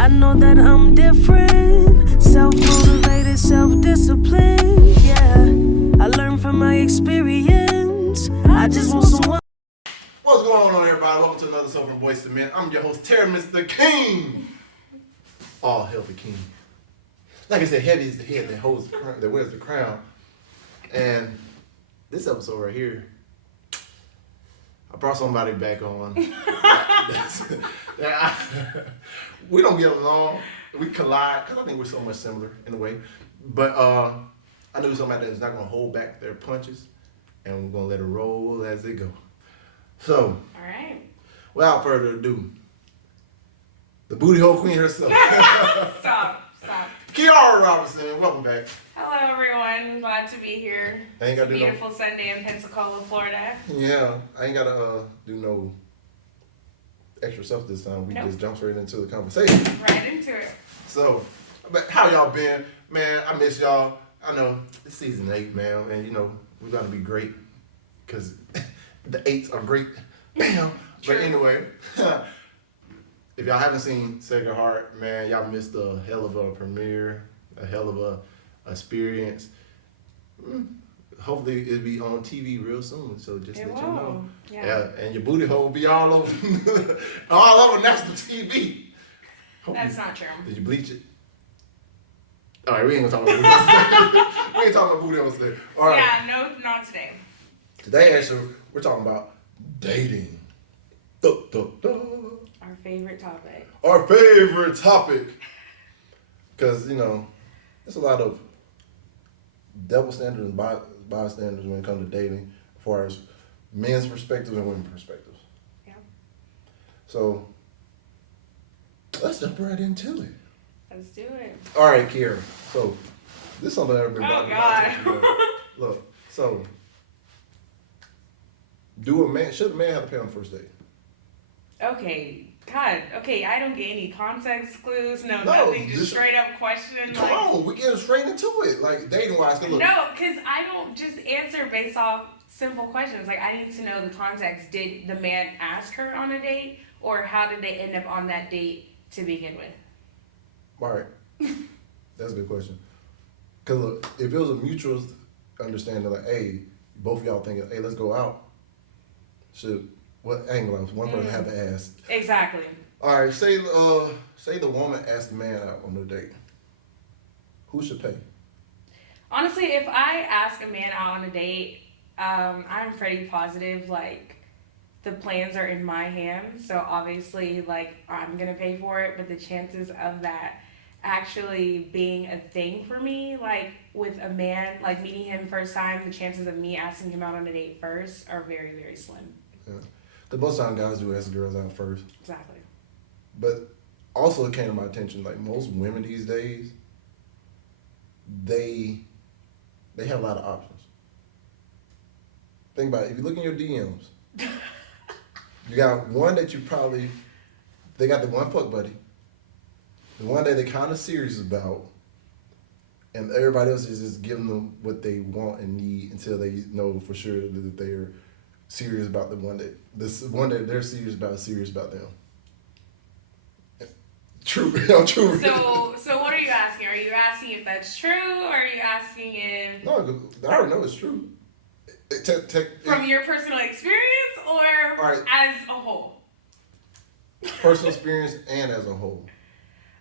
I know that I'm different, self-motivated, self-disciplined, yeah. I learned from my experience. I just want someone. What's going on, everybody? Welcome to another show from Boys to Men. I'm your host, Terry, Mr. King. All hail the king. Like I said, heavy is the head that holds the crown, that wears the crown. And this episode right here, I brought somebody back on. We don't get along. We collide because I think we're so much similar in a way. But I knew somebody that's not going to hold back their punches, and we're going to let it roll as they go. So, all right. Without further ado, the booty hole queen herself. Stop. Kiara Robinson, welcome back. Hello, everyone. Glad to be here. It's a beautiful Sunday in Pensacola, Florida. Yeah, I ain't got to do no extra stuff this time. We just jump straight into the conversation. Right into it. So, but how y'all been? Man, I miss y'all. I know it's season 8, man, and you know, we're going to be great because the 8s are great. Bam. But anyway, if y'all haven't seen Sacred Heart, man, y'all missed a hell of a premiere, a hell of a experience. Hopefully it'll be on TV real soon. So just let you know. Yeah, and your booty hole will be all over, all over national TV. That's not true. Did you bleach it? All right, we ain't gonna talk about booty holes. We ain't talking about booty holes today. All right. Yeah, no, not today. Today, actually, we're talking about dating. Our favorite topic. Our favorite topic. Because, you know, there's a lot of double standards and bystanders when it comes to dating, as far as men's perspectives and women's perspectives. Yeah. So, let's jump right into it. Let's do it. All right, Kiara. So, this is something I've been God. Look, so, should a man have to pay on the first date? Okay. God. Okay, I don't get any context clues. No nothing. Just straight up question. Come on, we get straight into it. Like, dating-wise. No, because I don't just answer based off simple questions. Like, I need to know the context. Did the man ask her on a date? Or how did they end up on that date to begin with? All right. That's a good question. Because, look, if it was a mutual understanding, like, hey, both of y'all thinking, hey, let's go out, what angle? One person have to ask. Exactly. All right, say the woman asked the man out on the date. Who should pay? Honestly, if I ask a man out on a date, I'm pretty positive, like, the plans are in my hands. So obviously, like, I'm going to pay for it. But the chances of that actually being a thing for me, like, with a man, like, meeting him first time, the chances of me asking him out on a date first are very, very slim. Yeah. Because most time guys do ask girls out first. Exactly. But also it came to my attention, like, most women these days, they have a lot of options. Think about it. If you look in your DMs, you got one that they got the one fuck buddy, the one that they're kind of serious about, and everybody else is just giving them what they want and need until they know for sure that they're serious about the one that they're serious about them. True. True. So what are you asking? Are you asking if that's true, or are you asking if... No, I already know it's true. From your personal experience, or as a whole? Personal experience and as a whole.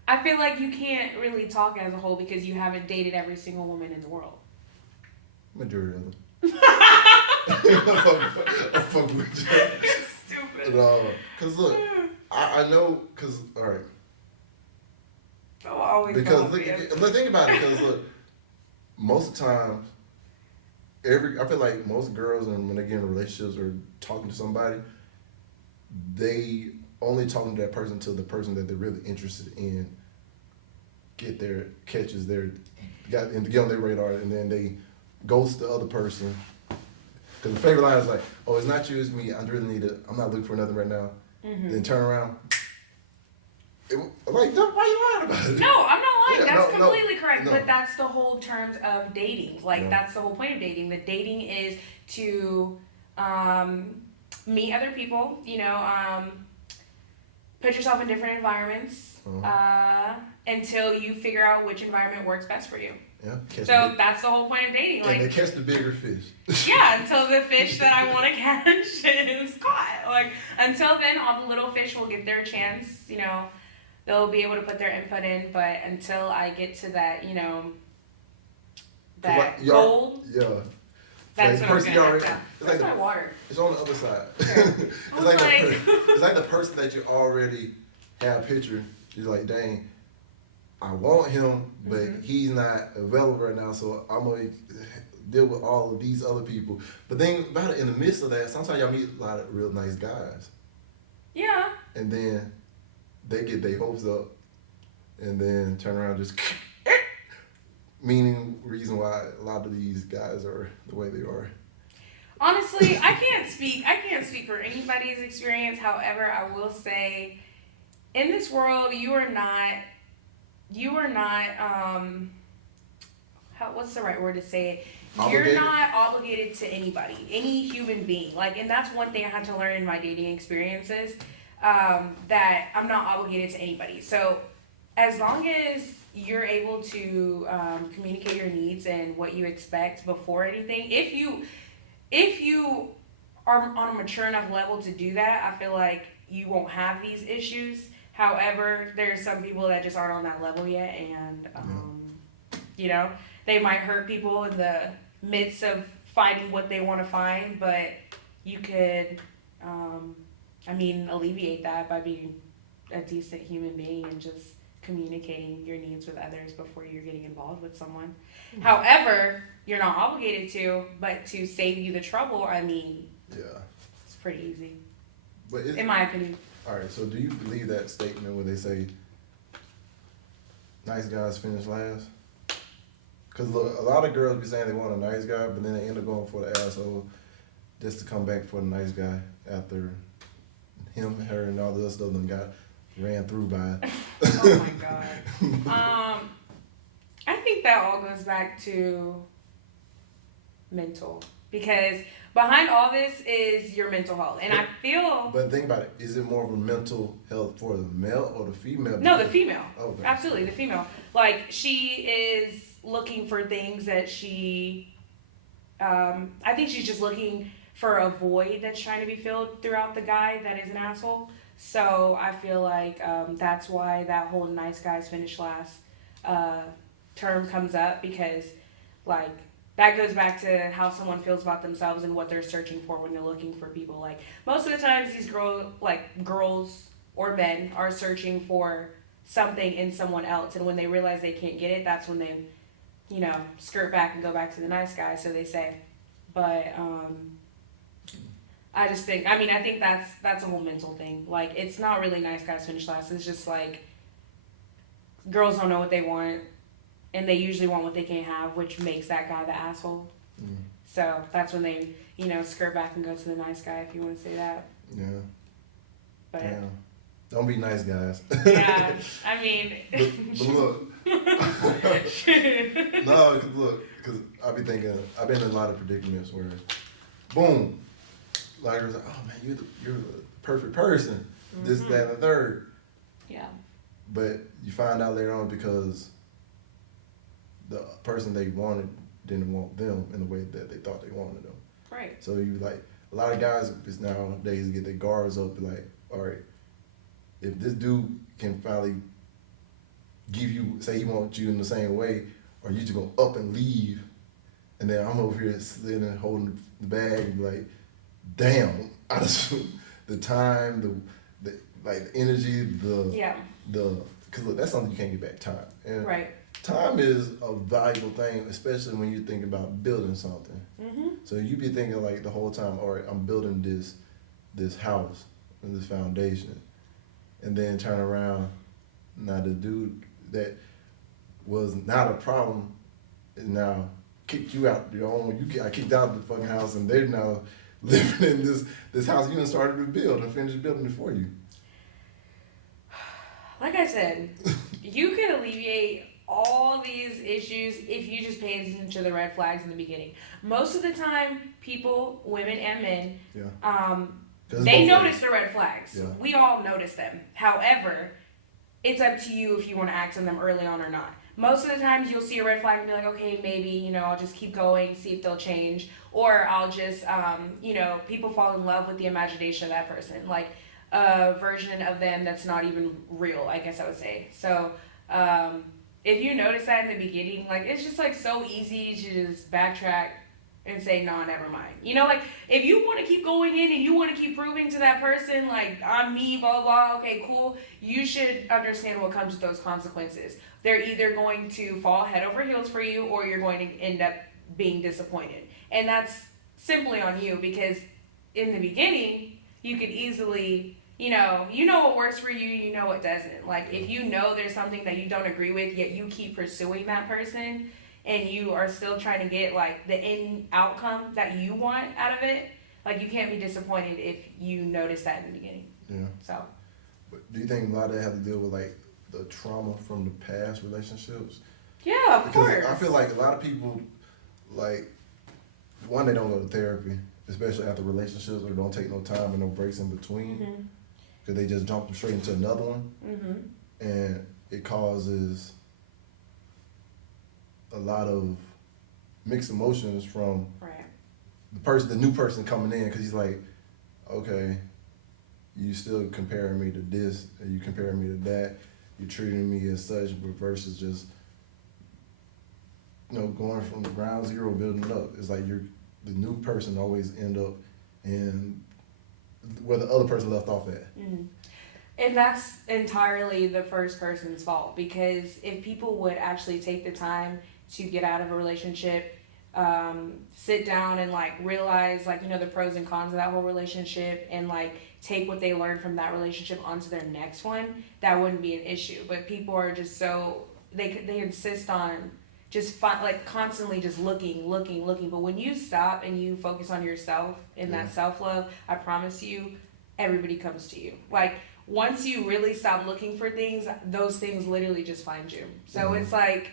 I feel like you can't really talk as a whole because you haven't dated every single woman in the world. Majority of them. I fuck with you. Stupid. No, because look, I know, because, all right. Oh, always. Because think about it, because look, most of the times, I feel like most girls, and when they get in relationships or talking to somebody, they only talking to that person until the person that they're really interested in get on their radar, and then they ghost the other person. Because the favorite line is like, oh, it's not you, it's me. I really need it. I'm not looking for nothing right now. Mm-hmm. Then turn around. Why you lying about it? No, I'm not lying. That's completely correct. No. But that's the whole terms of dating. Like, that's the whole point of dating. The dating is to meet other people, put yourself in different environments until you figure out which environment works best for you. Yeah. So that's the whole point of dating. And they catch the bigger fish. Yeah, until the fish that I want to catch is caught. Like, until then, all the little fish will get their chance. You know, they'll be able to put their input in. But until I get to that, you know, that goal, yeah, that's like what I'm gonna have to. It's Where's like my water? It's on the other side. Okay. It's like the person that you already have picture. You're like, dang, I want him, but he's not available right now, so I'm going to deal with all of these other people. But then about it, in the midst of that, sometimes y'all meet a lot of real nice guys. Yeah. And then they get their hopes up and then turn around just meaning reason why a lot of these guys are the way they are. Honestly, I can't speak for anybody's experience. However, I will say in this world you are not what's the right word to say it? Obligated? You're not obligated to anybody, any human being. Like, and that's one thing I had to learn in my dating experiences, that I'm not obligated to anybody. So as long as you're able to communicate your needs and what you expect before anything, if you are on a mature enough level to do that, I feel like you won't have these issues. However, there's some people that just aren't on that level yet, and you know, they might hurt people in the midst of finding what they want to find, but you could, alleviate that by being a decent human being and just communicating your needs with others before you're getting involved with someone. Mm-hmm. However, you're not obligated to, but to save you the trouble, it's pretty easy. But in my opinion. All right, so do you believe that statement where they say nice guys finish last? Because look, a lot of girls be saying they want a nice guy, but then they end up going for the asshole just to come back for the nice guy after him, her, and all the other stuff them got ran through by. Oh my God. I think that all goes back to mental, because behind all this is your mental health, and I feel. But think about it: is it more of a mental health for the male or the female? No, the female. Oh, okay. Absolutely, the female. Like, she is looking for things that she. I think she's just looking for a void that's trying to be filled throughout the guy that is an asshole. So I feel like that's why that whole nice guys finish last term comes up, because like that goes back to how someone feels about themselves and what they're searching for when they're looking for people. Like, most of the times these girls or men are searching for something in someone else, and when they realize they can't get it, that's when they, you know, skirt back and go back to the nice guy, so they say. But I just think, I think that's a whole mental thing. Like, it's not really nice guys finish last. It's just like girls don't know what they want, and they usually want what they can't have, which makes that guy the asshole. Mm. So that's when they, you know, skirt back and go to the nice guy, if you want to say that. Yeah. But yeah. Don't be nice guys. Yeah, I mean. But look. No, because look, because I be thinking, I've been in a lot of predicaments where, boom, like, it's like, oh man, you're the perfect person, this, that, and the third. Yeah. But you find out later on because the person they wanted didn't want them in the way that they thought they wanted them. Right. So you like, a lot of guys nowadays get their guards up, be like, all right, if this dude can finally give you, say he wants you in the same way, or you just gonna up and leave, and then I'm over here sitting and holding the bag and be like, damn, I just, the time, the energy, because look, that's something you can't get back, time. And right. Time is a valuable thing, especially when you think about building something. Mm-hmm. So you be thinking like the whole time, all right, I'm building this house and this foundation, and then turn around, now the dude that was not a problem is now kicked you out your own. You got kicked out of the fucking house, and they're now living in this house you done started to build and finished building it for you. Like I said, you can alleviate all these issues if you just pay attention to the red flags in the beginning. Most of the time, people, women and men, They notice the red flags. Yeah. We all notice them. However, it's up to you if you want to act on them early on or not. Most of the times you'll see a red flag and be like, okay, maybe, you know, I'll just keep going, see if they'll change. Or I'll just, you know, people fall in love with the imagination of that person. Like a version of them that's not even real, I guess I would say. So, if you notice that in the beginning, like, it's just, like, so easy to just backtrack and say, no, never mind. You know, like, if you want to keep going in and you want to keep proving to that person, like, I'm me, blah, blah, okay, cool, you should understand what comes with those consequences. They're either going to fall head over heels for you or you're going to end up being disappointed. And that's simply on you because in the beginning, you could easily... You know what works for you, you know what doesn't. Like, if you know there's something that you don't agree with, yet you keep pursuing that person, and you are still trying to get, like, the end outcome that you want out of it, like, you can't be disappointed if you notice that in the beginning. Yeah. So. But do you think a lot of that have to deal with, like, the trauma from the past relationships? Yeah, of course. Because I feel like a lot of people, like, one, they don't go to therapy, especially after relationships, or don't take no time and no breaks in between. Mm-hmm. Because they just jump straight into another one, and it causes a lot of mixed emotions from the new person coming in, because he's like, okay, you still comparing me to this, and you comparing me to that, you're treating me as such, but versus just, you know, going from the ground zero, building it up. It's like the new person always end up in where the other person left off at. Mm-hmm. And that's entirely the first person's fault, because if people would actually take the time to get out of a relationship, sit down and, like, realize, like, you know, the pros and cons of that whole relationship, and, like, take what they learned from that relationship onto their next one, that wouldn't be an issue. But people are just so, they insist on just like constantly just looking. But when you stop and you focus on yourself and that self-love, I promise you, everybody comes to you. Like, once you really stop looking for things, those things literally just find you. So it's like,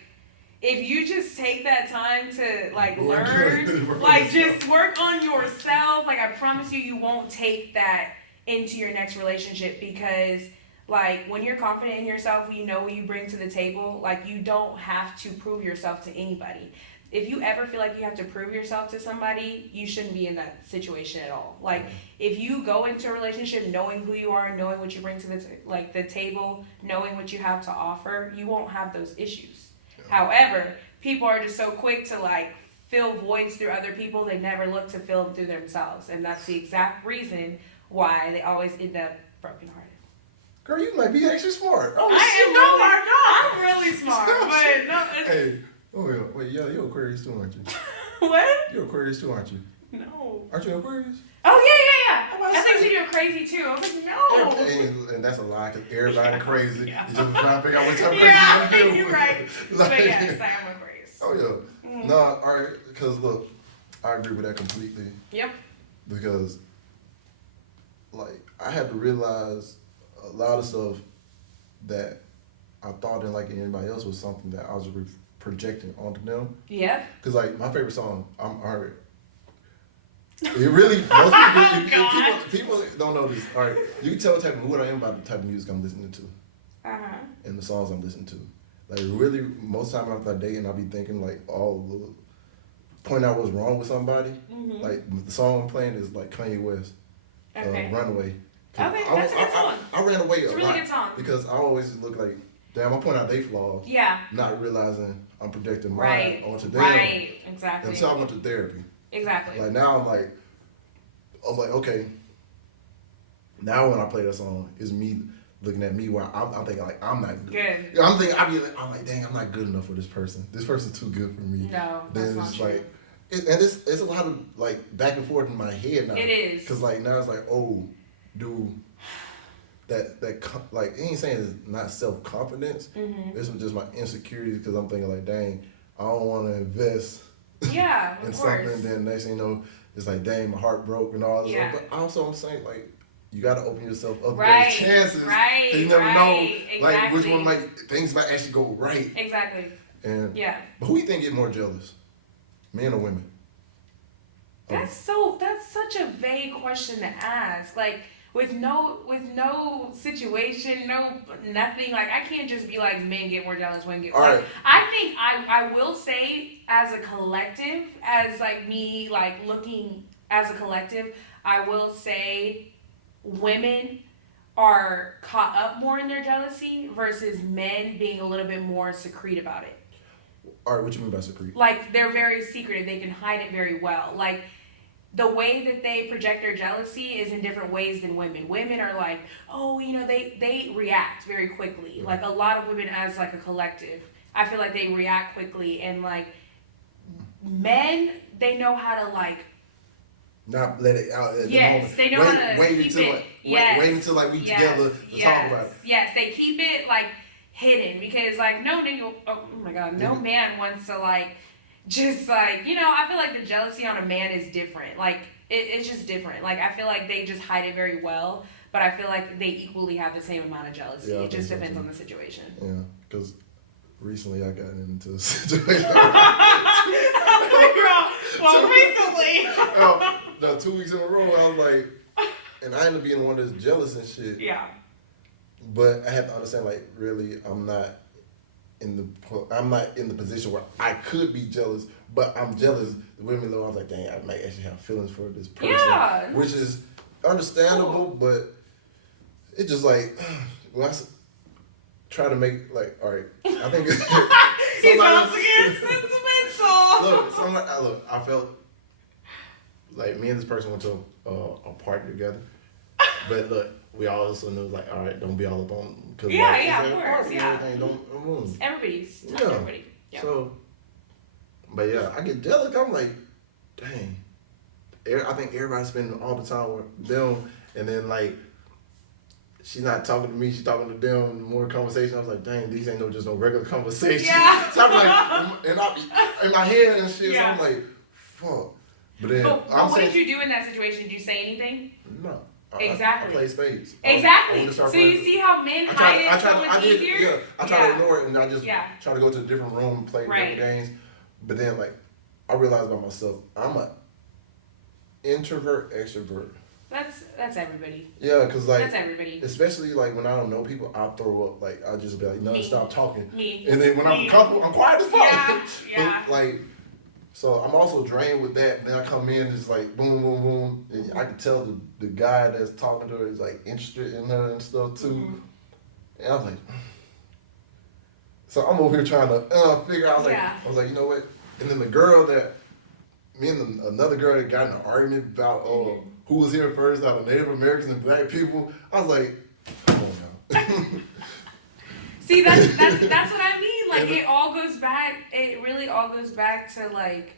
if you just take that time to, like, learn, like, just work on yourself, like, I promise you, you won't take that into your next relationship, because, like, when you're confident in yourself, you know what you bring to the table, like, you don't have to prove yourself to anybody. If you ever feel like you have to prove yourself to somebody, you shouldn't be in that situation at all. Like, if you go into a relationship knowing who you are, knowing what you bring to the table, knowing what you have to offer, you won't have those issues. Yeah. However, people are just so quick to, like, fill voids through other people, they never look to fill them through themselves. And that's the exact reason why they always end up brokenhearted. Girl, you might be extra smart. Oh, I'm really smart. But no, hey, wait, you're Aquarius too, aren't you? What? You're Aquarius too, aren't you? No. Aren't you Aquarius? Oh, yeah. I think you're crazy too. I was like, no. And that's a lie, because everybody crazy. You just trying to figure out what type of crazy I you think do. you're right. Like, But yes, I'm Aquarius. Oh, yeah. Mm-hmm. No, all right, because look, I agree with that completely. Yep. Because, like, I had to realize a lot of stuff that I thought didn't like anybody else was something that I was projecting onto them. Yeah. Because, like, my favorite song, I'm alright. It really, most people don't know this. All right, you can tell what type of mood I am by the type of music I'm listening to. And the songs I'm listening to. Like, really, most of the time after I date, and I'll be thinking, like, point out what's wrong with somebody. Mm-hmm. Like, the song I'm playing is, like, Kanye West, Runaway. Okay, that's a good song. I ran away it's a really lot good song. because I always look like, damn, I point out their flaws. Yeah. Not realizing I'm projecting mine onto them. Right, exactly. And so I went to therapy. Exactly. Like, now I'm like, okay, now when I play that song, it's me looking at me where I'm thinking, like, I'm not good. I'm like, dang, I'm not good enough for this person. This person's too good for me. No, that's not true. Like, it's a lot of, like, back and forth in my head now. It is. Because, like, now it's like, oh, dude, that like, he ain't saying it's not self-confidence. Mm-hmm. This was just my insecurities, because I'm thinking, like, dang, I don't want to invest in something. Then next thing you know, it's like, dang, my heart broke and all this stuff. But also I'm saying, like, you got to open yourself up to those chances. Right. You never know, like, exactly. which one things might actually go right. Exactly. And but who do you think get more jealous, men or women? That's such a vague question to ask. Like with no situation, no nothing. Like I can't just be like men get more jealous, women get. All Like right. I think I will say as a collective, as like me like looking as a collective, I will say women are caught up more in their jealousy versus men being a little bit more secret about it. All right, what you mean by secret? Like they're very secretive, they can hide it very well. Like the way that they project their jealousy is in different ways than women. Women are like, oh, you know, they react very quickly. Like a lot of women as like a collective, I feel like they react quickly, and like men, they know how to like Not let it out at yes, the moment. they know how to wait keep until it. like, Yes. wait until like we Yes. together to Yes. talk about it. Yes, they keep it like hidden because like no nigga, oh my god, no man wants to like just like, you know, I feel like the jealousy on a man is different. Like it's just different. Like I feel like they just hide it very well, but I feel like they equally have the same amount of jealousy. Yeah, I It just think so, depends too. on the situation. Yeah, because recently I got into a situation. Well, recently. No, 2 weeks in a row, I was like, and I ended up being the one that's jealous and shit. Yeah. But I have to understand, like, really, I'm not in the position where I could be jealous, but I'm jealous. The women know I was like, dang, I might actually have feelings for this person, Yeah. which is understandable, but it's just like when I try to make like, all right, I think He's once again sentimental. Look, I felt like me and this person went to a party together, but look, we also knew like, all right, don't be all up on. Cause Yeah, like, yeah, it's of a course, party, yeah. everything, don't ruin. Everybody's. Not Yeah. everybody. Yeah. So, but yeah, I get jealous. I'm like, dang. I think everybody's spending all the time with them, and then like, she's not talking to me, she's talking to them. More conversation. I was like, dang, these ain't just no regular conversation. Yeah. So I'm like, and I be in my head and shit. Yeah. So I'm like, fuck. But then But I'm what saying, did you do in that situation? Did you say anything? no. Exactly. I play spades. Exactly. I So start you playing. see how men hide it so much easier? Yeah, I try to ignore it and I just Yeah. try to go to a different room and play Right. different games. But then like I realized about myself, I'm a introvert, extrovert. That's everybody. Yeah, cause like That's everybody. especially like when I don't know people, I throw up. Like I just be like, no, Me. stop talking. Me. And then when I'm comfortable, I'm quiet as fuck. Yeah, yeah. But, like, so I'm also drained with that. Then I come in, it's like boom, boom, boom, and I can tell the guy that's talking to her is like interested in her and stuff too. Mm-hmm. And I was like, so I'm over here trying to figure out. Yeah. I was like, you know what? And then the girl that me and another girl that got in an argument about who was here first out of Native Americans and black people. I was like, come on now. See, that's what I mean. Like it all goes back. It really all goes back to like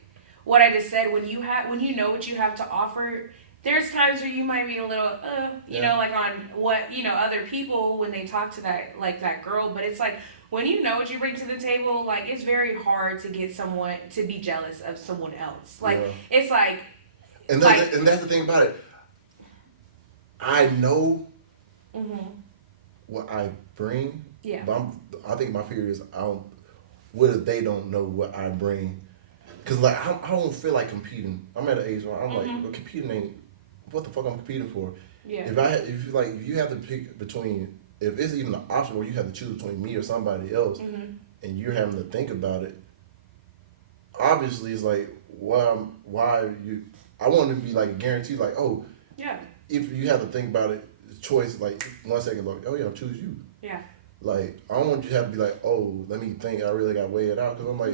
what I just said. When you know what you have to offer, there's times where you might be a little, you know, like on what other people when they talk to that girl. But it's like when you know what you bring to the table, like it's very hard to get someone to be jealous of someone else. Like it's like, and that's the thing about it. I know what I bring. Yeah. But I think my fear is what if they don't know what I bring? Cause like I don't feel like competing. I'm at an age where I'm like, well, competing ain't what the fuck I'm competing for. Yeah. If you have to pick between, if it's even an option where you have to choose between me or somebody else, and you're having to think about it, obviously it's like why you? I want to be like guaranteed like, oh, yeah, if you have to think about it, choice like 1 second like, oh yeah, I'll choose you. yeah. Like I don't want you to have to be like, oh, let me think. I really got to weigh it out because I'm like.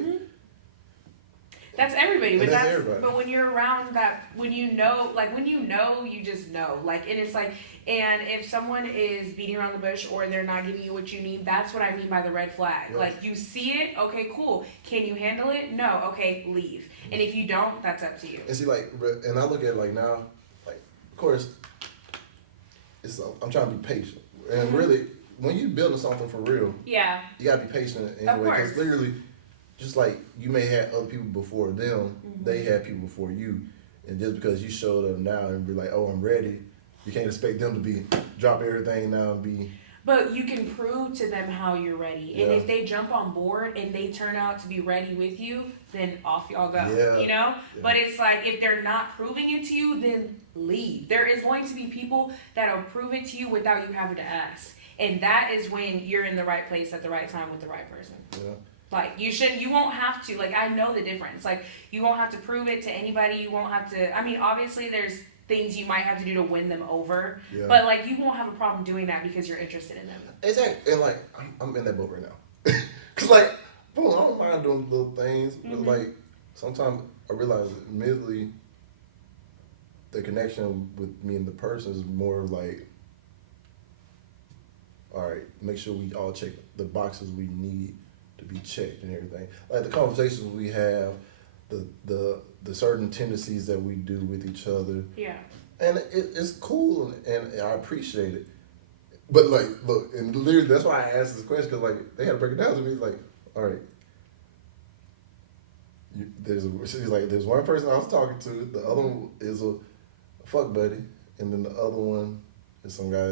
That's everybody, but that's everybody. But when you're around that, when you know, you just know. Like, and it's like, and if someone is beating around the bush or they're not giving you what you need, that's what I mean by the red flag. Right. Like, you see it, okay, cool. Can you handle it? No, okay, leave. And if you don't, that's up to you. And see, like, and I look at it like now, like, of course, I'm trying to be patient, and really, when you building something for real, Yeah. you gotta be patient anyway, because literally. Just like you may have other people before them, they had people before you, and just because you showed up now and be like, "Oh, I'm ready," you can't expect them to drop everything now and be. But you can prove to them how you're ready. And if they jump on board and they turn out to be ready with you, then off y'all go. Yeah. You know? Yeah. But it's like, if they're not proving it to you, then leave. There is going to be people that'll prove it to you without you having to ask. And that is when you're in the right place at the right time with the right person. Yeah. Like, you won't have to. Like, I know the difference. Like, you won't have to prove it to anybody. You won't have to, I mean, obviously there's things you might have to do to win them over. Yeah. But, like, you won't have a problem doing that because you're interested in them. Exactly. And, like, I'm in that boat right now. Because, like, boom, I don't mind doing little things. But, like, sometimes I realize, admittedly, the connection with me and the person is more like, all right, make sure we all check the boxes we need to be checked and everything. Like, the conversations we have, the certain tendencies that we do with each other. Yeah. And it's cool, and I appreciate it. But, like, look, and literally, that's why I asked this question, because, like, they had to break it down to me. Like, all right, there's one person I was talking to, the other one is a fuck buddy, and then the other one is some guy,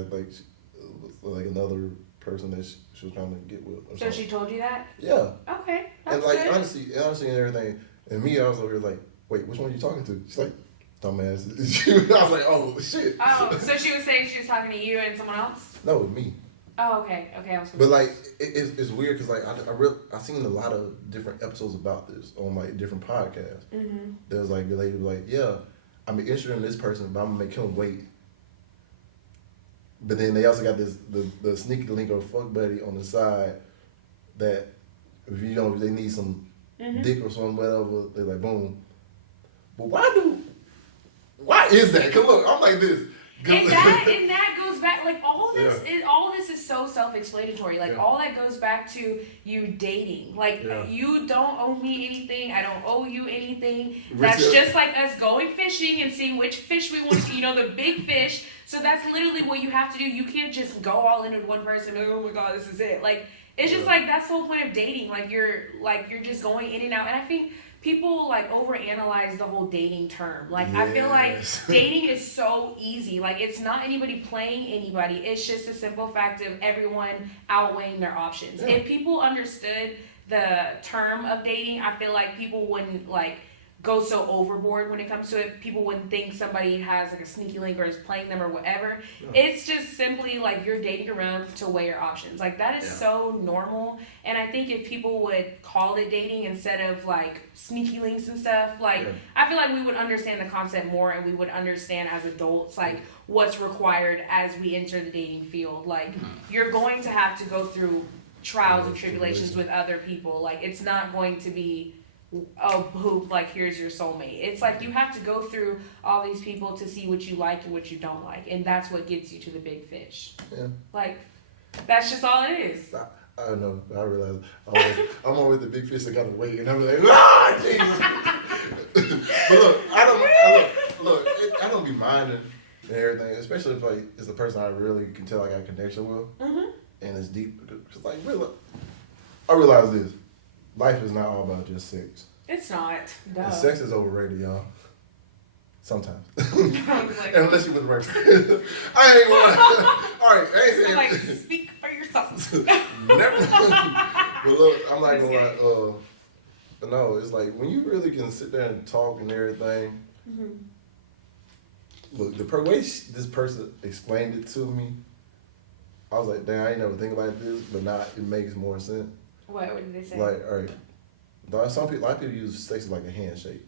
like another person that she was trying to get with. So she told you that? Yeah. Okay. That's and, like, good. honestly and everything, and me, I was over here like, wait, which one are you talking to? She's like, dumbass. I was like, oh, shit. Oh, so she was saying she was talking to you and someone else? No, me. Oh, okay. Okay, I was confused. But, like, it's weird because, like, I seen a lot of different episodes about this on, like, different podcasts. Mm-hmm. There's, like, the lady was like, yeah, I'm interested in this person, but I'm going to make him wait. But then they also got the sneaky link or fuck buddy on the side that if if they need some dick or something, whatever, they're like, boom. But why is that? Cause look, I'm like this. And that goes back, like, all this is so self-explanatory. Like, all that goes back to you dating. Like, you don't owe me anything. I don't owe you anything. That's just like us going fishing and seeing which fish we want to, the big fish. So that's literally what you have to do. You can't just go all in with one person. Oh my God, this is it. Like, it's just like, that's the whole point of dating. Like, you're just going in and out. And I think people, like, overanalyze the whole dating term. Like, I feel like dating is so easy. Like, it's not anybody playing anybody. It's just a simple fact of everyone outweighing their options. Yeah. If people understood the term of dating, I feel like people wouldn't, like, go so overboard when it comes to it. People wouldn't think somebody has, like, a sneaky link or is playing them or whatever. Yeah. It's just simply, like, you're dating around to weigh your options. Like, that is so normal. And I think if people would call it dating instead of, like, sneaky links and stuff, like, I feel like we would understand the concept more, and we would understand as adults, like, what's required as we enter the dating field. Like, you're going to have to go through trials and tribulations with other people. Like, it's not going to be, oh, boop, like, here's your soulmate. It's like you have to go through all these people to see what you like and what you don't like, and that's what gets you to the big fish. Yeah. Like, that's just all it is. I don't know. I realize I'm always the big fish that gotta wait, and I'm like, ah, Jesus. But look, I don't be minding and everything, especially if, like, it's a person I really can tell I got a connection with, and it's deep. Cause, like, really, I realize this. Life is not all about just sex. It's not. Duh. And sex is overrated, y'all. Sometimes. Unless you with the right person. I ain't gonna. All right, I ain't saying. Like, speak for yourself. Never. But look, I'm not gonna lie. But no, it's like when you really can sit there and talk and everything. Look, the way this person explained it to me, I was like, damn, I ain't never think like this, but now it makes more sense. What did they say? Like, all right, a lot of people use sex as like a handshake.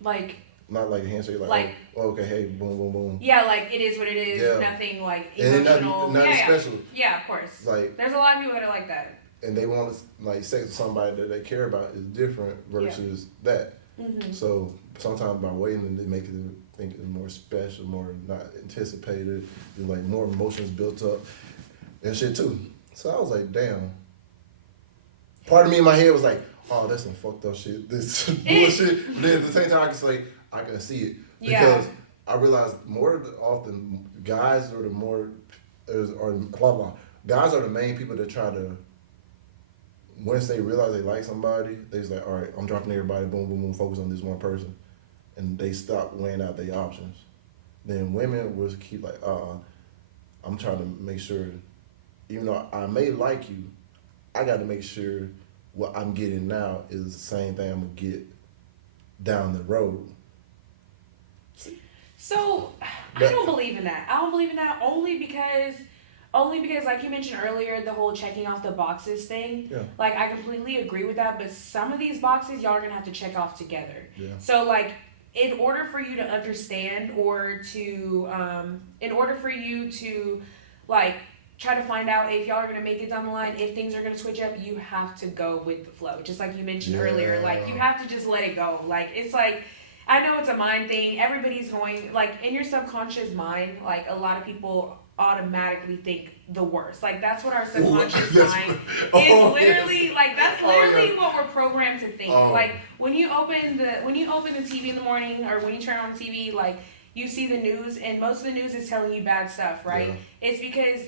Like. Not like a handshake, like oh, okay, hey, boom, boom, boom. Yeah, like, it is what it is. Yeah. Nothing, like, emotional. Nothing special. Yeah, of course. Like, there's a lot of people that are like that. And they want to, like, sex with somebody that they care about is different versus that. So sometimes by waiting, they make it think it's more special, more not anticipated, and, like, more emotions built up and shit too. So I was like, damn. Part of me in my head was like, oh, that's some fucked up shit. This bullshit. But then at the same time, I can see it. Because I realized more often, guys are the more, or blah, blah. Guys are the main people that try to, once they realize they like somebody, they just like, all right, I'm dropping everybody, boom, boom, boom, focus on this one person. And they stop weighing out their options. Then women will keep like, I'm trying to make sure even though I may like you, I got to make sure what I'm getting now is the same thing I'm gonna get down the road. So I don't believe in that. I don't believe in that only because like you mentioned earlier, the whole checking off the boxes thing. Yeah. Like I completely agree with that, but some of these boxes y'all are gonna have to check off together. Yeah. So like in order for you to understand or to in order for you to like try to find out if y'all are gonna make it down the line, if things are gonna switch up, you have to go with the flow. Just like you mentioned earlier, like you have to just let it go. Like it's like I know it's a mind thing. Everybody's going like in your subconscious mind. Like a lot of people automatically think the worst. Like that's what our subconscious mind is literally like. That's literally what we're programmed to think. Like when you open the TV in the morning or when you turn on TV, like you see the news and most of the news is telling you bad stuff, right? Yeah. It's because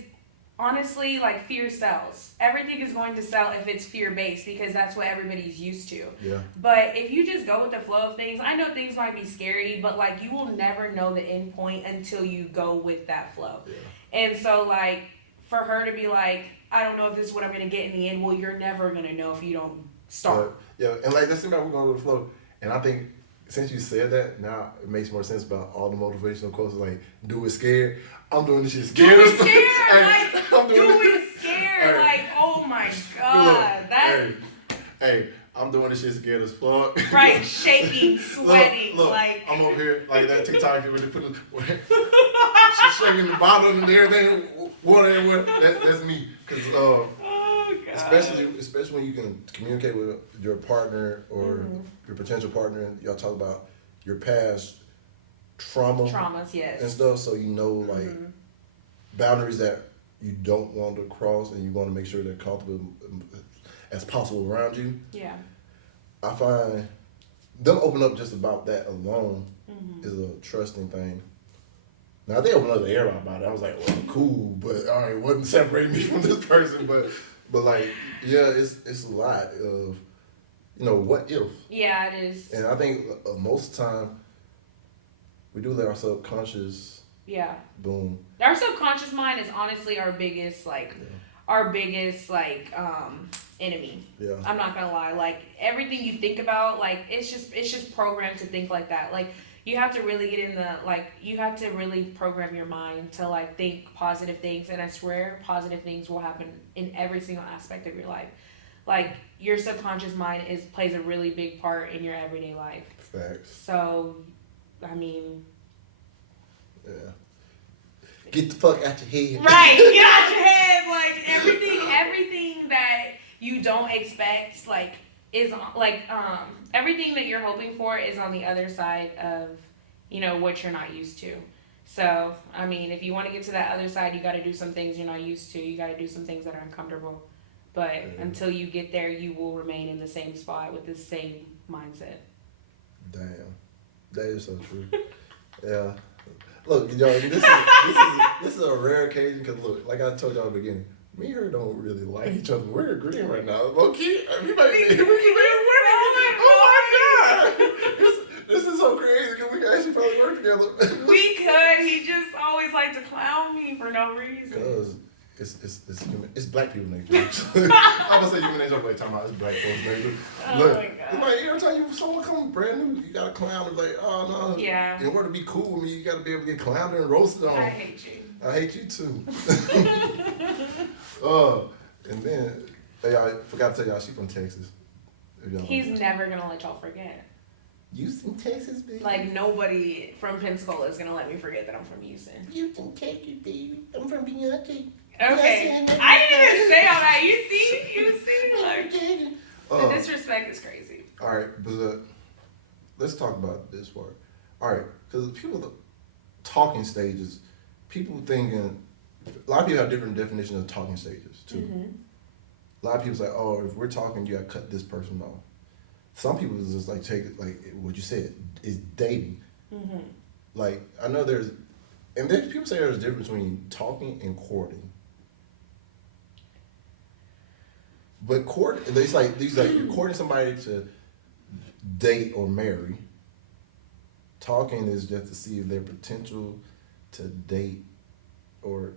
honestly, like fear sells. Everything is going to sell if it's fear-based because that's what everybody's used to. Yeah. But if you just go with the flow of things, I know things might be scary, but like you will never know the end point until you go with that flow. Yeah. And so like for her to be like, I don't know if this is what I'm gonna get in the end. Well, you're never gonna know if you don't start. Yeah, and like that's about we're going with the flow. And I think since you said that, now it makes more sense about all the motivational quotes like do it scared. I'm doing this shit scared. Do it scared, like do it scared, like oh my god, Hey, I'm doing this shit scared as fuck. Right, shaking, sweating, look, like I'm over here like that TikTok where they put she's shaking the bottle and everything, water everywhere. That's me, cause especially when you can communicate with your partner or your potential partner, and y'all talk about your past traumas, yes, and stuff, so you know like boundaries that you don't want to cross, and you want to make sure they're comfortable as possible around you. Yeah, I find them open up just about that alone is a trusting thing. Now they opened up the air about it. I was like, well, cool, but all right, it wasn't separating me from this person, but like, yeah, it's a lot of, what if? Yeah, it is. And I think most of the time we do let our subconscious. Yeah. Boom. Our subconscious mind is honestly our biggest enemy. Yeah. I'm not gonna lie. Like everything you think about, like it's just programmed to think like that. Like you have to really get in you have to really program your mind to like think positive things, and I swear positive things will happen in every single aspect of your life. Like your subconscious mind plays a really big part in your everyday life. Facts. So, I mean. Yeah. Get the fuck out your head. Right, get out your head. Like everything that you don't expect, like is like everything that you're hoping for is on the other side of what you're not used to. So I mean, if you want to get to that other side, you got to do some things you're not used to. You got to do some things that are uncomfortable. But until you get there, you will remain in the same spot with the same mindset. Damn, that is so true. Yeah. Look, y'all, this is a rare occasion because look, like I told y'all at the beginning, me and her don't really like each other. We're agreeing right now. Low-key, we might be oh my god, this is so crazy because we could actually probably work together. We could. He just always liked to clown me for no reason. Because it's black people nature. I'm gonna say human nature, but talking about it's black folks nature. Oh Look, my god. Like every time someone come brand new, you gotta clown. It's like, oh no. Yeah. In order to be cool with me, you gotta be able to get clowned and roasted on. I hate you. I hate you too. And then I forgot to tell y'all, she from Texas. He's never gonna let y'all forget. Houston, Texas, baby. Like nobody from Pensacola is gonna let me forget that I'm from Houston. Houston, Texas, baby. I'm from Beyonce. Okay. I didn't even say all that. You see, like the disrespect is crazy. All right, but let's talk about this part. All right, because people talking stages, people thinking a lot of people have different definitions of talking stages too. Mm-hmm. A lot of people's like, oh, if we're talking, you gotta cut this person off. Some people just like take it like what you said is dating. Mm-hmm. Like I know there's people say there's a difference between talking and courting. But it's like you're courting somebody to date or marry. Talking is just to see if their potential to date or.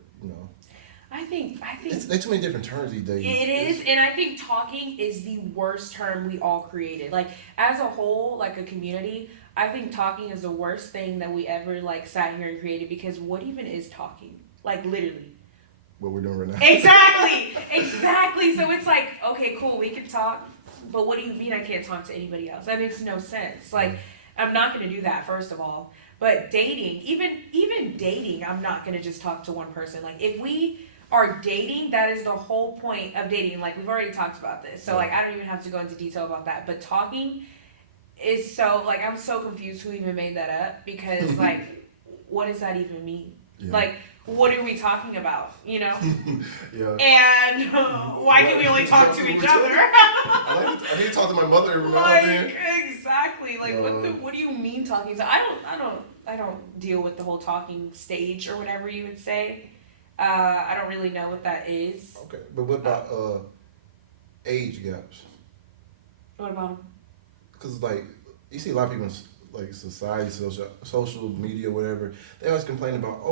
I think There's too many different terms these days. it is, and I think talking is the worst term we all created. Like as a whole, like a community, I think talking is the worst thing that we ever like sat here and created because what even is talking? Like literally. What we're doing right now. Exactly. So it's like, okay, cool, we can talk, but what do you mean I can't talk to anybody else? That makes no sense. Like, I'm not gonna do that, first of all. But dating, even dating, I'm not gonna just talk to one person. Like, if we are dating, that is the whole point of dating. Like, we've already talked about this, so like, I don't even have to go into detail about that. But talking is so like, I'm so confused who even made that up because like, what does that even mean? Yeah. Like, what are we talking about? You know? Yeah. And why can we only talk to each other? I need to talk to my mother every now and then. Exactly. Like, what do you mean talking? So I don't deal with the whole talking stage or whatever you would say. I don't really know what that is. Okay, but what about age gaps? What about them? Because like you see a lot of people in like society, social media, whatever. They always complain about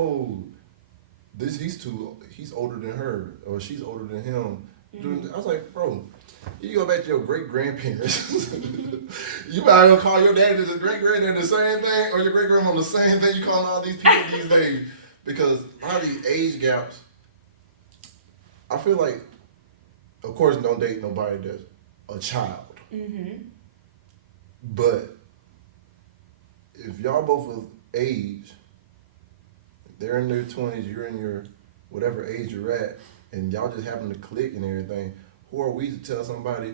he's older than her or she's older than him. Mm-hmm. I was like, bro, you go back to your great grandparents. You might gonna call your dad and his great granddad the same thing, or your great grandma the same thing. You calling all these people these days because a lot of these age gaps. I feel like, of course, don't date nobody that's a child. Mm-hmm. But if y'all both of age, they're in their 20s, you're in your whatever age you're at, and y'all just happen to click and everything, who are we to tell somebody,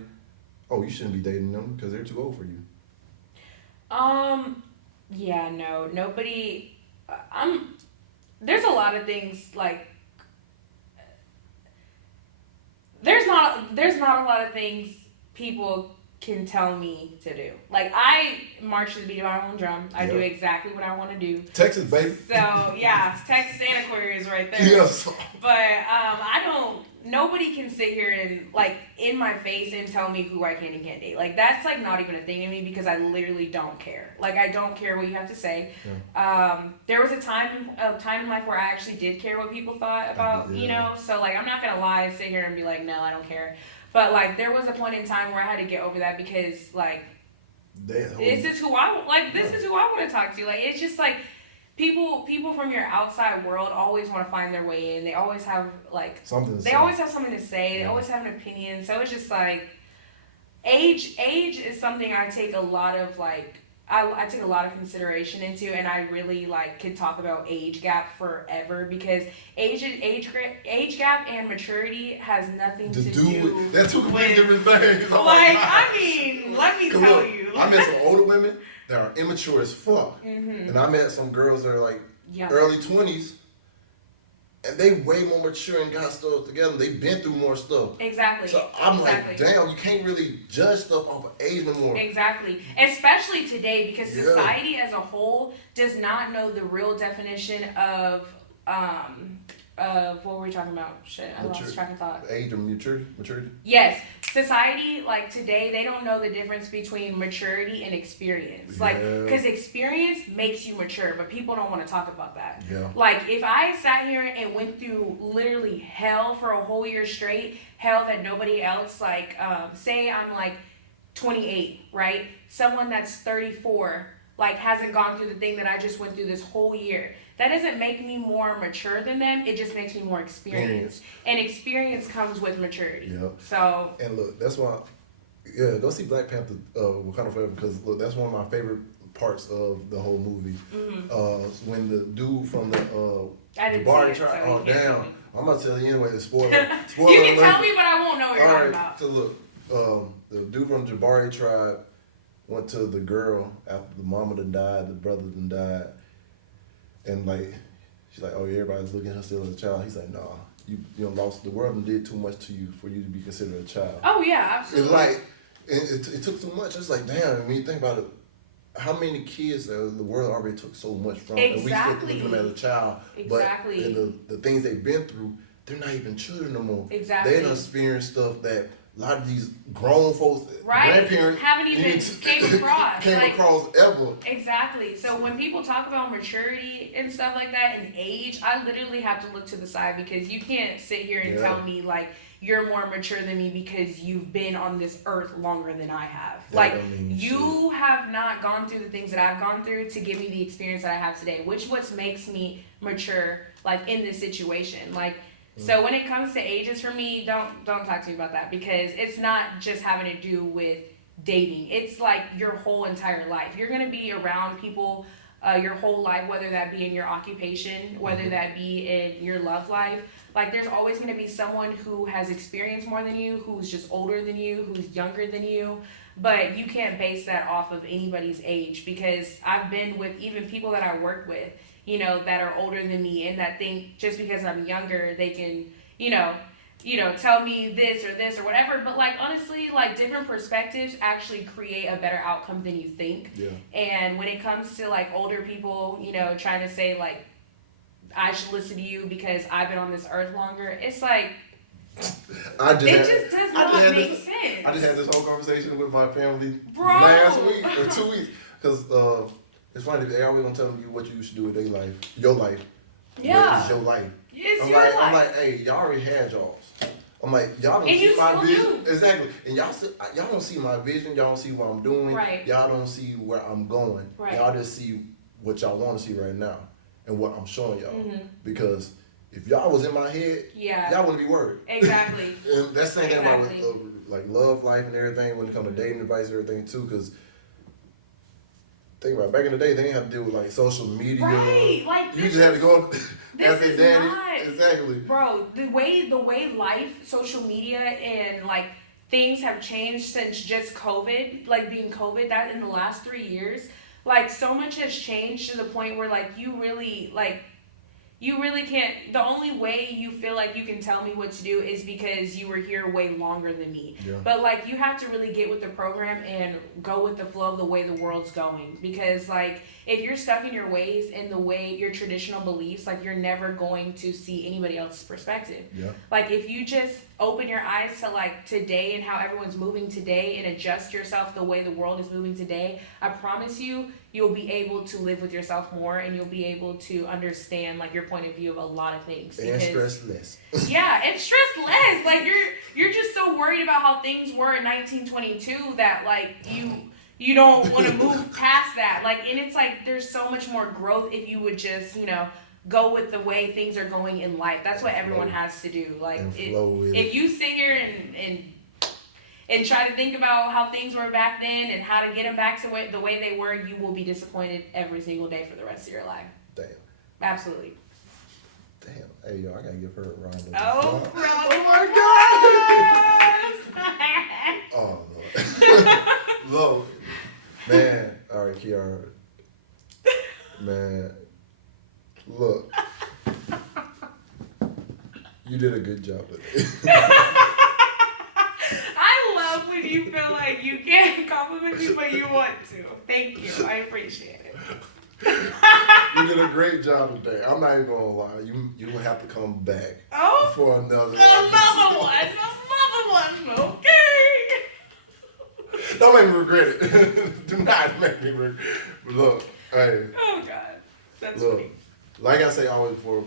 oh, you shouldn't be dating them because they're too old for you? Yeah, no, nobody, there's a lot of things, like, there's not a lot of things people can tell me to do. Like, I march to the beat of my own drum. I do exactly what I want to do. Texas, baby. So, yeah, Texas and Aquarius right there. Yes. But nobody can sit here and, like, in my face and tell me who I can and can't date. Like, that's, like, not even a thing to me because I literally don't care. Like, I don't care what you have to say. Yeah. There was a time in life where I actually did care what people thought about, you know? So, like, I'm not going to lie and sit here and be like, no, I don't care. But, like, there was a point in time where I had to get over that because, like, this is who I want to talk to. Like, it's just, like, people from your outside world always want to find their way in. They always have, like, always have something to say. They always have an opinion. So, it's just, like, age is something I take a lot of, like, I take a lot of consideration into, and I really like could talk about age gap forever because age gap and maturity has nothing to do with. They're two completely different things. Like, I mean, let me tell you. I met some older women that are immature as fuck, and I met some girls that are like early 20s. And they way more mature and got stuff together. They've been through more stuff. Exactly. So I'm like, damn, you can't really judge stuff off of age no more. Exactly. Especially today because society as a whole does not know the real definition of what were we talking about? Shit, I lost track of thought. Age or maturity? Yes. Society, like today, they don't know the difference between maturity and experience. Like, because experience makes you mature, but people don't want to talk about that. Yeah. Like, if I sat here and went through literally hell for a whole year straight, hell that nobody else, like, say I'm like 28, right? Someone that's 34, like, hasn't gone through the thing that I just went through this whole year. That doesn't make me more mature than them. It just makes me more experienced. And experience comes with maturity. Yep. So. And look, that's why, go see Black Panther Wakanda Forever because look, that's one of my favorite parts of the whole movie. Mm-hmm. When the dude from the Jabari tribe, oh damn, I'm gonna tell you anyway. The spoiler. You can tell me, but I won't know what you're talking about. So look, the dude from the Jabari tribe went to the girl after the mama done died, the brother done died. And like, she's like, oh, everybody's looking at her still as a child. He's like, nah, you lost, the world and did too much to you for you to be considered a child. Oh yeah, absolutely. It's like, it took too much. It's like, damn, when you think about it, how many kids in the world already took so much from, and we still look at them as a child. Exactly. But the things they've been through, they're not even children no more. Exactly. They done experienced stuff that a lot of these grown folks, right, grandparents, haven't even came across. came like, across ever. Exactly. So when people talk about maturity and stuff like that and age, I literally have to look to the side because you can't sit here and tell me like you're more mature than me because you've been on this earth longer than I have. That like don't mean you have not gone through the things that I've gone through to give me the experience that I have today, which what makes me mature like in this situation. Like so when it comes to ages for me, don't talk to me about that because it's not just having to do with dating. It's like your whole entire life. You're going to be around people your whole life, whether that be in your occupation, whether that be in your love life. Like there's always going to be someone who has experienced more than you, who's just older than you, who's younger than you. But you can't base that off of anybody's age because I've been with even people that I work with, you know, that are older than me and that think just because I'm younger, they can, you know, tell me this or whatever. But like honestly, like different perspectives actually create a better outcome than you think. Yeah. And when it comes to like older people, you know, trying to say like I should listen to you because I've been on this earth longer, it's like just does not make sense. I just had this whole conversation with my family Bro. last week or 2 weeks because it's funny they always gonna tell you what you should do with their life, your life. Yeah. It's your life. It's I'm your life. I'm like, hey, y'all already had y'all. I'm like, y'all don't And see you my still vision. do. Exactly. And y'all don't see my vision. Y'all don't see what I'm doing. Right. Y'all don't see where I'm going. Right. Y'all just see what y'all want to see right now and what I'm showing y'all. Mm-hmm. Because if y'all was in my head, y'all wouldn't be worried. Exactly. And that's the same thing about Exactly. like love life and everything when it comes to dating advice and everything too. Because think about it, back in the day, they didn't have to deal with like social media. Right. Like you just had to go this ask their is daddy. not Exactly. Bro, the way life, social media, and like things have changed since just COVID, like being COVID, that in the last 3 years, like so much has changed to the point where like you really can't. The only way you feel like you can tell me what to do is because you were here way longer than me. Yeah. But like you have to really get with the program and go with the flow of the way the world's going. Because like if you're stuck in your ways and the way your traditional beliefs, like you're never going to see anybody else's perspective. Yeah. Like if you just open your eyes to like today and how everyone's moving today and adjust yourself the way the world is moving today, I promise you'll be able to live with yourself more and you'll be able to understand like your point of view of a lot of things. And stress less. Yeah, and stress less. Like you're just so worried about how things were in 1922 that like you don't want to move past that. Like and it's like there's so much more growth if you would just, you know, go with the way things are going in life. That's what everyone has to do. Like if you sit here and try to think about how things were back then and how to get them back to the way they were, you will be disappointed every single day for the rest of your life. Damn. Absolutely. Damn. Hey, yo, I gotta give her a round of Oh, applause. bro. Oh my God. Oh, Lord. Lord. Man. All right, Kiara. Man. Look. You did a good job today. I love when you feel like you can't compliment me, but you want to. Thank you. I appreciate it. You did a great job today. I'm not even gonna lie. You will have to come back for another one. Okay. Don't make me regret it. Do not make me regret it. Look, hey. Oh God, that's look, funny. like I say always before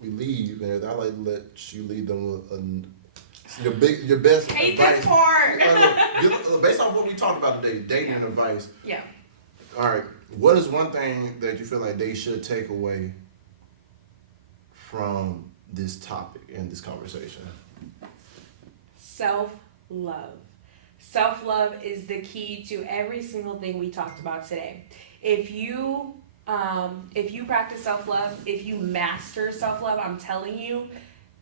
we leave, and I like to let you lead them with your best Hate advice. this part. Based on what we talked about today, dating advice. Yeah. All right. What is one thing that you feel like they should take away from this topic and this conversation? Self-love. Self-love is the key to every single thing we talked about today. If you practice self-love, if you master self-love, I'm telling you,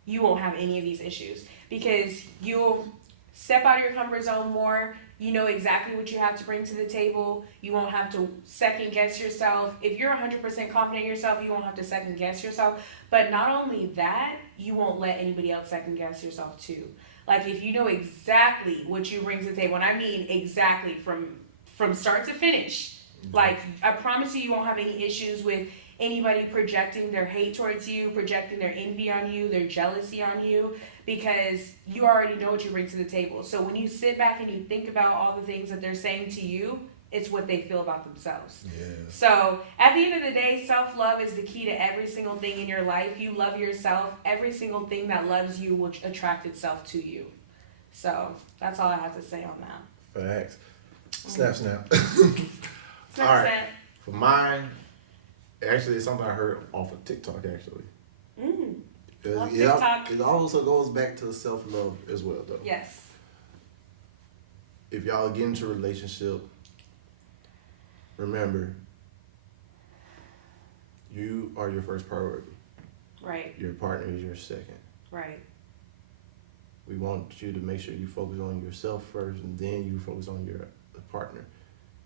you won't have any of these issues because you'll step out of your comfort zone more. You know exactly what you have to bring to the table. You won't have to second guess yourself. If you're 100% confident in yourself, you won't have to second guess yourself. But not only that, you won't let anybody else second guess yourself too. Like if you know exactly what you bring to the table, and I mean exactly from start to finish, like I promise you won't have any issues with anybody projecting their hate towards you, projecting their envy on you, their jealousy on you, because you already know what you bring to the table. So when you sit back and you think about all the things that they're saying to you, it's what they feel about themselves. Yeah. So at the end of the day, self-love is the key to every single thing in your life. You love yourself. Every single thing that loves you will attract itself to you. So that's all I have to say on that. Facts. Snap. All right. For mine, actually, it's something I heard off of TikTok, actually. Love Yeah, TikTok. it also goes back to self-love as well, though. Yes. If y'all get into a relationship, remember, you are your first priority. Right. Your partner is your second. Right. We want you to make sure you focus on yourself first, and then you focus on your partner.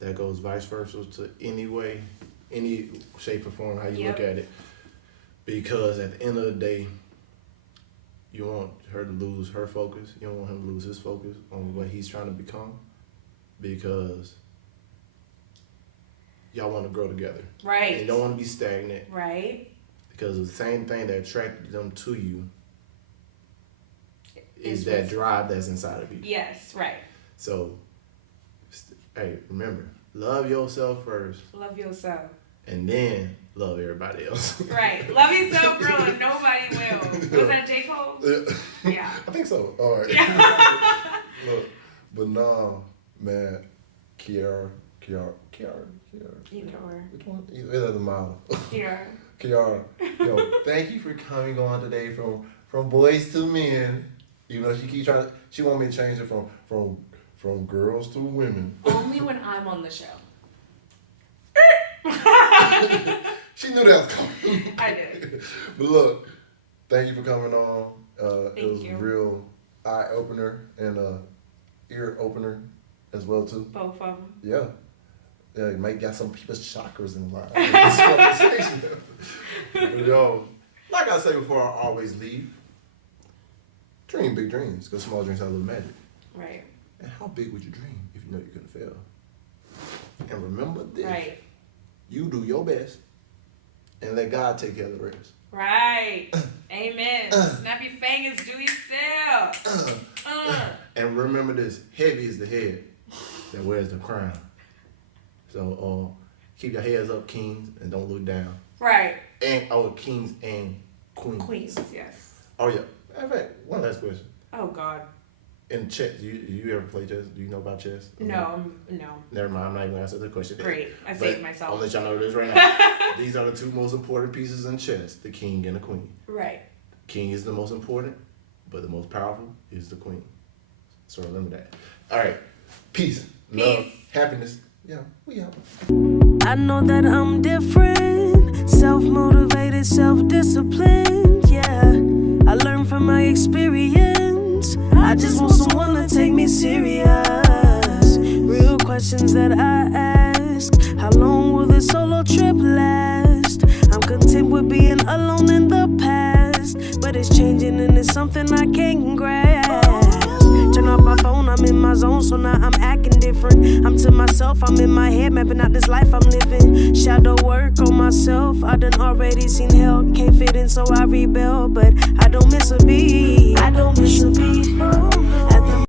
That goes vice versa to any way, any shape or form, how you look at it. Because at the end of the day, you want her to lose her focus. You don't want him to lose his focus on what he's trying to become. Because y'all want to grow together. Right. And you don't want to be stagnant. Right. Because the same thing that attracted them to you is Is that what's- drive that's inside of you. Yes. Right. So, hey, remember, love yourself first, Love yourself. and then love everybody else. Right. Love yourself, girl, and nobody will. Was that J. Cole? Yeah. I think so. All right. Yeah. Look, but no, man, Kiara. Either or. Which one? Either the model. Here. Kiara, yo, thank you for coming on today from boys to men. Even though she keep trying, she want me to change it from girls to women. Only when I'm on the show. She knew that was coming. I did. But look, thank you for coming on. It was you. a real eye opener and ear opener as well too. Both of them. Yeah. Yeah, it might got some people's chakras in line in this conversation. But yo, like I say before, I always leave. Dream big dreams, because small dreams have a little magic. Right. And how big would you dream if you know you couldn't fail? And remember this. Right. You do your best and let God take care of the rest. Right. Amen. Snap your fingers, do yourself. And remember this, heavy is the head that wears the crown. So keep your heads up, kings, and don't look down. Right. And kings and queens. Queens, yes. Oh yeah. In fact, one last question. Oh God. In chess, do you ever play chess? Do you know about chess? No. Never mind, I'm not even gonna answer the question. Great. I But saved myself. I'll let y'all know this right now. These are the two most important pieces in chess, the king and the queen. Right. King is the most important, but the most powerful is the queen. So remember that. All right. Peace. Love. Happiness. Yeah, we out. I know that I'm different, self-motivated, self-disciplined, yeah. I learned from my experience. I just want someone to take me serious. Real questions that I ask. How long will this solo trip last? I'm content with being alone in the past, but it's changing and it's something I can't grasp. Turn off my phone, I'm in my zone, so now I'm acting different. I'm to myself, I'm in my head, mapping out this life I'm living. Shadow work on myself, I done already seen hell. Can't fit in, so I rebel, but I don't miss a beat. I don't miss a beat.